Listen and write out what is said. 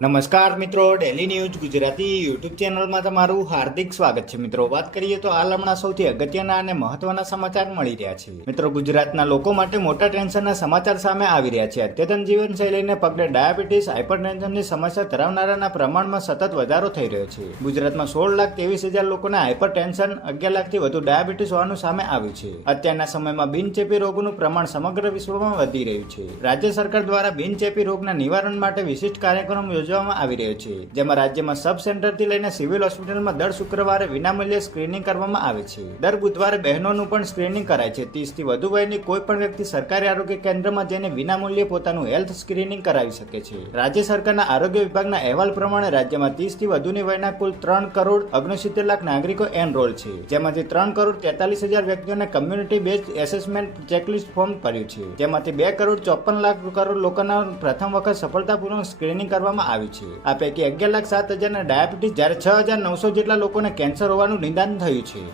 નમસ્કાર મિત્રો, daily news Gujarati YouTube ચેનલમાં તમારું હાર્દિક સ્વાગત છે. મિત્રો, વાત કરીએ તો હાલ હમણાં સૌથી અગત્યના અને મહત્વના સમાચાર મળી રહ્યા છે. મિત્રો, ગુજરાતના લોકો માટે મોટા ટેન્શનના સમાચાર સામે આવી રહ્યા છે. અદ્યતન જીવનશૈલીને પગલે ડાયાબિટીસ, હાઇપરટેન્શનની સમસ્યા ધરાવનારાના પ્રમાણમાં સતત વધારો થઈ રહ્યો છે. ગુજરાતમાં 16,23,000 લોકોને હાઇપરટેન્શન, 11 લાખથી વધુ ડાયાબિટીસ હોવાનું સામે આવ્યું છે. અત્યારના સમયમાં બિનચેપી રોગોનું પ્રમાણ સમગ્ર વિશ્વમાં વધી રહ્યું છે. રાજ્ય સરકાર દ્વારા બિનચેપી રોગના નિવારણ માટે વિશિષ્ટ કાર્યક્રમ યોજવામાં આવી રહ્યો છે, જેમાં રાજ્યમાં સબ સેન્ટરથી લઈને સિવિલ હોસ્પિટલમાં દર શુક્રવારે વિનામૂલ્યે સ્ક્રીનિંગ કરવામાં આવે છે. દર બુધવારે બહેનોનું પણ સ્ક્રીનિંગ કરાય છે. 30 થી વધુ વયની કોઈ પણ વ્યક્તિ સરકારી આરોગ્ય કેન્દ્રમાં જઈને વિનામૂલ્યે પોતાનું હેલ્થ સ્ક્રીનિંગ કરાવી શકે છે. રાજ્ય સરકારના આરોગ્ય વિભાગના અહેવાલ પ્રમાણે રાજ્યમાં 30 થી વધુની વયના કુલ 3,69 લાખ નાગરિકો એનરોલ છે, જેમાંથી 3,43,000 વ્યક્તિઓને community based assessment checklist form ભર્યું છે, જેમાંથી 2,54 લાખ લોકોના પ્રથમ વખત સફળતાપૂર્વક સ્ક્રીનિંગ કરવામાં આવ્યું છે. આ પૈકી 11,07,000 ને ડાયાબિટીસ, જ્યારે 6,900 જેટલા લોકોને કેન્સર હોવાનું નિદાન થયું છે.